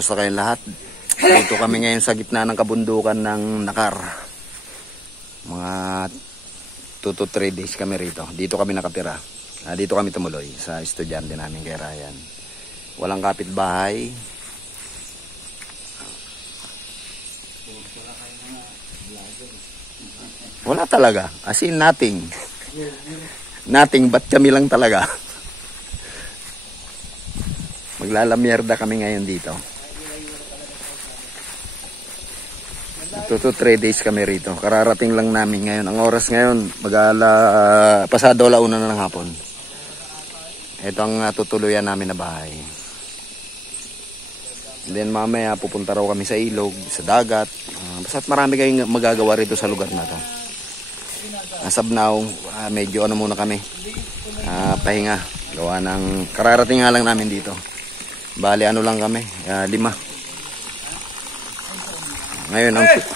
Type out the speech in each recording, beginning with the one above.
Kamusta kayong lahat? Dito kami ngayon sa gitna ng kabundukan ng Nakar. Mga 2 to 3 days kami rito. Dito kami nakatira. Dito kami tumuloy sa estudyante namin kay Ryan. Walang kapitbahay. Wala talaga. As in nothing. Nothing but kami lang talaga. Maglalamierda kami ngayon dito. 2 to 3 days kami rito. Kararating lang namin ngayon. Ang oras ngayon, pasado 1:00 na ng hapon. Ito ang tutuluyan namin na bahay. And then mamaya pupunta raw kami sa ilog, sa dagat. Basta't marami kayong magagawa rito sa lugar na to. As of now, medyo muna kami. Pahinga. Gawa ng kararating nga lang namin dito. Bali lang kami, 5. Ngayon ang teka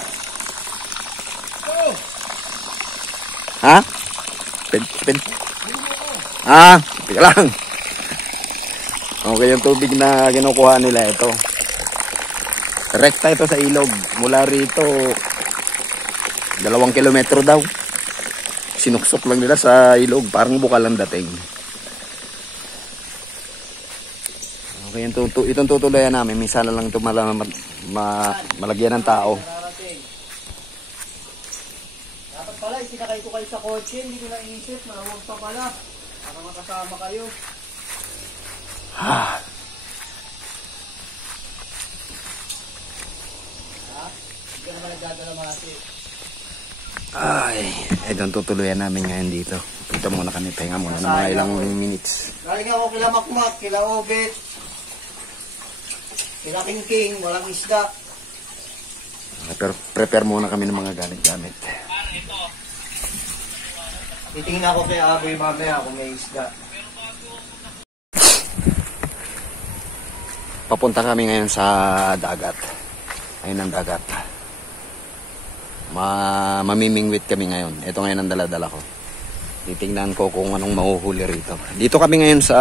lang. Okay, yung tubig na kinukuha nila ito. Rekta ito sa ilog. Mula rito 2 kilometro daw. Sinuksok lang nila sa ilog, parang bukal ang dating. Okay, itong tutulayan namin, minsan na lang ito malagyan ng tao. Dapat pala, isinakay ko kayo sa kotse, hindi ko naisip, malawag pa pala. Para makasama kayo. Hindi ka naman nagdadala mati. Ay, itong tutuluyan namin ngayon dito. Punta muna kami, pahinga muna ng mga ilang minutes. Galing ako kila Makmak, kila Obet, kila King, walang isda. Prepare muna kami ng mga gamit-gamit. Titingin ako kay Aboy mamaya kung may isda. Papunta kami ngayon sa dagat. Ayun ang dagat. Mamimingwit kami ngayon. Ito ngayon ang dala-dala ko. Titingnan ko kung anong mahuhuli rito. Dito kami ngayon sa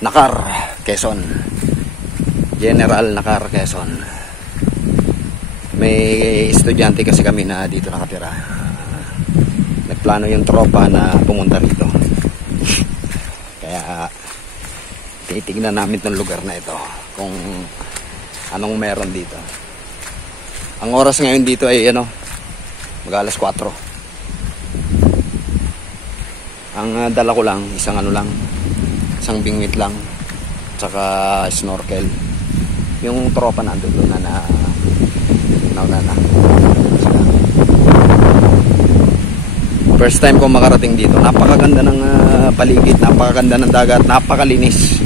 Nakar, Quezon. General Nakar, Quezon. May estudyante kasi kami na dito nakatira. Nagplano yung tropa na pumunta rito. Kaya titignan namin itong lugar na ito kung anong meron dito. Ang oras ngayon dito ay mag-alas 4. Ang dala ko lang isang isang bingwit lang, tsaka snorkel. Yung tropa nandun doon na first time ko makarating dito. Napakaganda ng paligid, napakaganda ng dagat, napakalinis.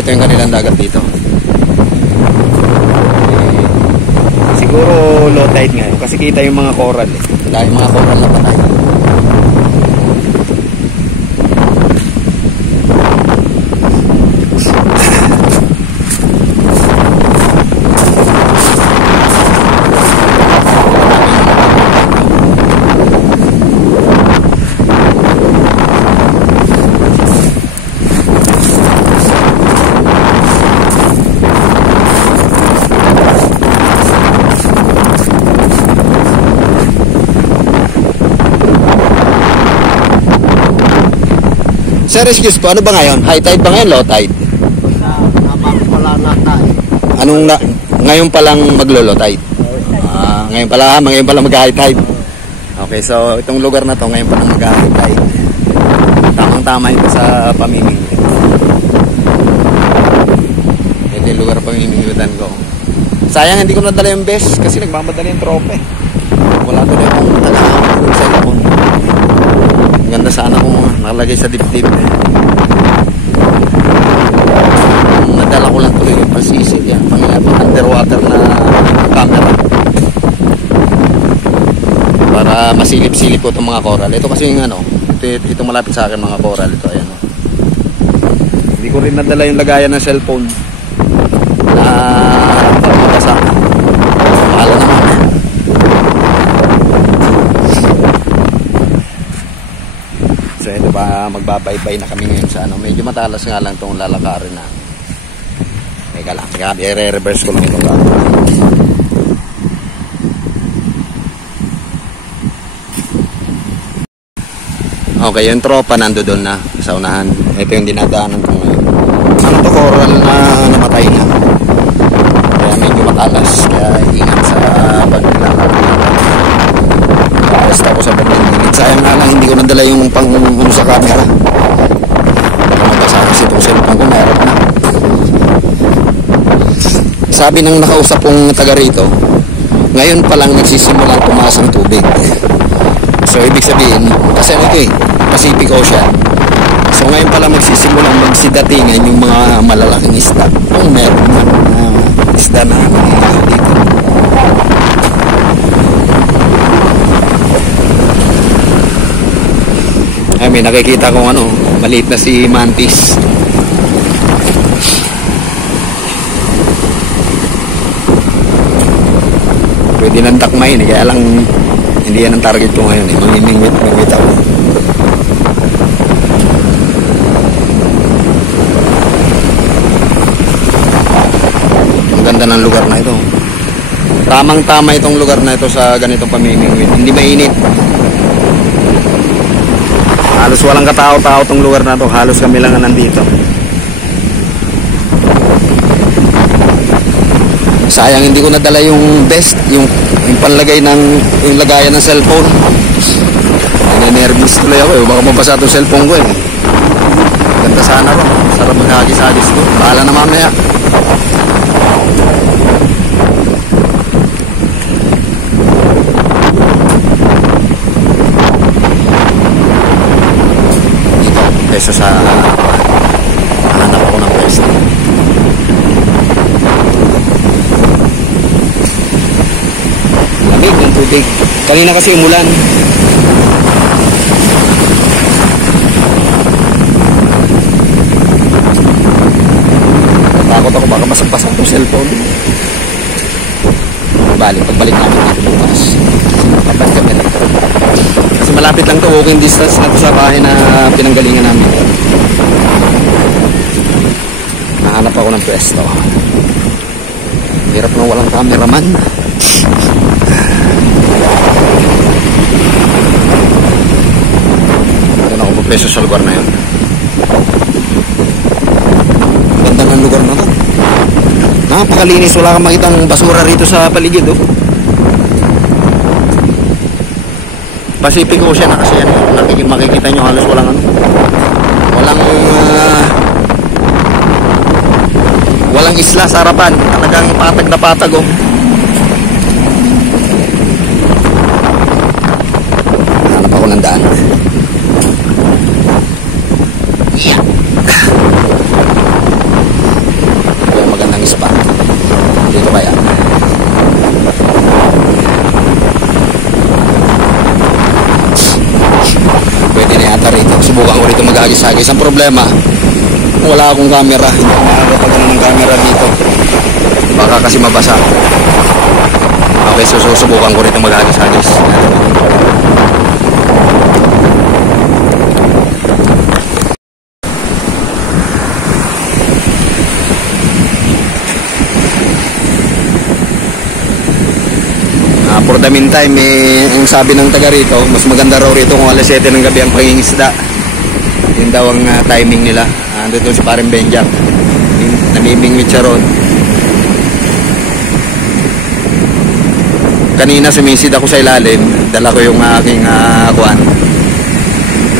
Ito yung kanilang dagat dito. Siguro low tide ngayon kasi kita yung mga coral dahil mga coral na patay. Sir, excuse po, ano ba ngayon? High tide ba ngayon? Low tide? Wala na tayo. Ngayon pa lang maglo-low tide? Ngayon pa lang mag-high tide. Okay, so itong lugar na to ngayon pa lang mag-high tide. Tamang-tama ito sa pamimingwit. Ito yung lugar pamimingwitan ko. Sayang hindi ko nadala yung best kasi nagmamadali yung trope. Wala tuloy akong taga-hapon sa ilapon. Ganda sana kung nakalagay sa dibdib. Nadala ko lang tuloy yung pasisid yan. Pang underwater na camera. Para masilip-silip ko itong mga coral. Ito kasi yung ito malapit sa akin mga coral. Ito, ayan. Hindi Hindi ko rin nadala yung lagayan ng cellphone na pagpapasa. Paala naman. So ito ba, magbabaybay na kami ngayon sa ano. Medyo matalas nga lang itong lalakarin na. Teka lang, i-reverse ko lang itong camera. Okay, yung tropa nando doon na sa unahan. Ito yung dinadaanan ko ngayon. Ano to, coral na namatay na. Kaya medyo matalas. Kaya ingat sa paglalakad. Basta ako sa paglalakad. Sayang nga lang, hindi ko nadala yung pang sa camera. Baka mabasa kasi itong cellphone ko, meron na. Sabi ng nakausap kong taga rito, ngayon pa lang nagsisimulang tumaas ang tubig. So ibig sabihin, kasi ano ito Pacific Ocean. So ngayon pala magsisimulang magsidatingan yung mga malalaking isda. Kung meron man isda na dito. Ay, may nakikita kong ano, maliit na si mantis. Pwede nang takmain kaya lang hindi yan ang target ko ngayon Mamimingwit ako. Ang ganda ng lugar na ito. Tamang-tama itong lugar na ito sa ganitong pamimingwit. Hindi mainit. Halos walang katao-tao itong lugar na ito. Halos kami lang nandito. Sayang hindi ko nadala yung best, yung panlagay ng yung lagayan ng cellphone. Nervous tuloy ako baka mabasa itong cellphone ko Ganda sana ro. Sarap maghagis-hagis ko. Bahala na mamaya. Dito, kesa sa hanap ako ng pwesto. Lamig ng tubig. Kanina kasi umulan. Takot ako baka basag-basag yung cellphone. Pagbalik namin dito bukas. Kapag kami rito. Kasi malapit lang to, walking distance na to sa bahay na pinanggalingan namin. Nahanap ako ng pwesto. Hirap na walang cameraman. Meron ako pupeso sa lugar na yun. Ganda ng lugar na to. Napakalinis, wala kang makitang basura rito sa paligid Pacific Ocean na kasi yan. Makikita nyo halos walang walang isla sa harapan. Talagang patag na patag Hanap ako ng daan. Yeah. Yung magandang spot. Dito ba yan? Pwede na yata rito. Subukan ko rito maghagis-hagis. Ang problema, wala akong camera. Hindi ako makakapagano ng camera dito. Baka kasi mabasa. Okay, so susubukan ko rito maghagis-hagis. For the meantime, ang sabi ng taga rito, mas maganda raw rito kung alas 7 ng gabi ang pangingisda. Yun daw ang timing nila. Doon si Paring Benjak. Namimingwit siya ron. Kanina sumisid ako sa ilalim. Dala ko yung aking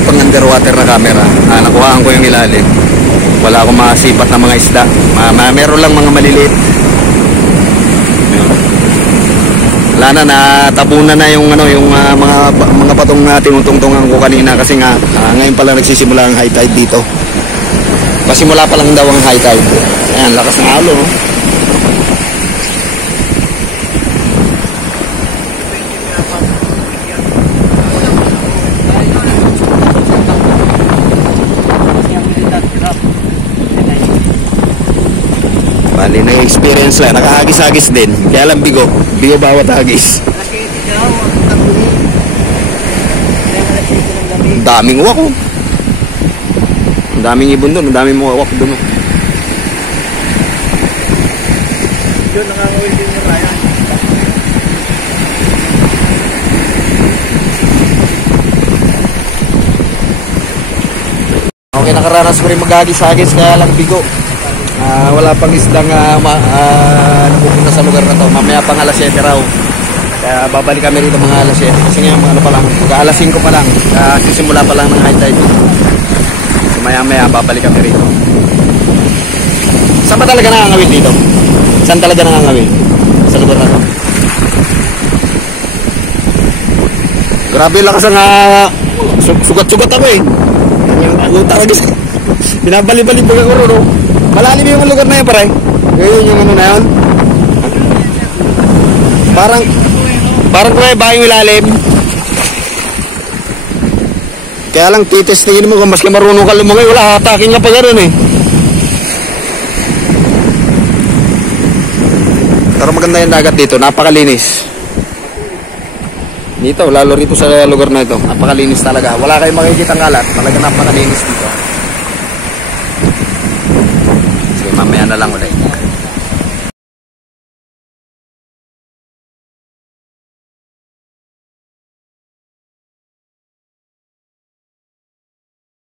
pang underwater na camera. Nakuhaan ko yung ilalim. Wala akong masipat na mga isda. Meron lang mga maliliit. Wala na, natabunan na yung mga patong na tinutungtungan ko kanina kasi nga ngayon pa lang nagsisimula ang high tide dito. Pasimula pa lang daw ang high tide. Ayan, lakas ng alo. Yan sila, nakahagis-hagis din. Kaya lang bigo. Bigo bawat hagis. Kasi ikaw, ang tanguli. Kaya alas 7 ng gabi. Ang daming uwak oh. Ang daming ibon doon. Ang daming mga uwak doon oh. Yun, nakangawin din yung kaya. Okay, nakaranas ko rin maghagis-hagis kaya lang bigo. Wala pang isdang napupunta sa lugar na to. Mamaya pang alas 7 raw. Kaya babalik kami rito mga alas 7. Kasi ngayon ano pa lang, alas 5 pa lang. Simula pa lang ng high tide. So maya babalik kami rito. Saan ba talaga nakangawin dito? Saan talaga nakangawin? Sa lugar na to. Grabe lakas ang sugat-sugat ako eh. Ako talaga binabali-bali pag ako no. Malalim yung lugar na yun pare. Ngayon yung ano na yun. Parang kung ba yung ilalim. Kaya lang titestingin mo kung maski marunong ka lumangay, wala hatakin nga pa gano'n eh. Pero maganda yung dagat dito, napakalinis. Dito, lalo rito sa lugar na ito, napakalinis talaga. Wala kayong makikita ng kalat, talaga napakalinis dito. Sige, mamaya na lang ulit.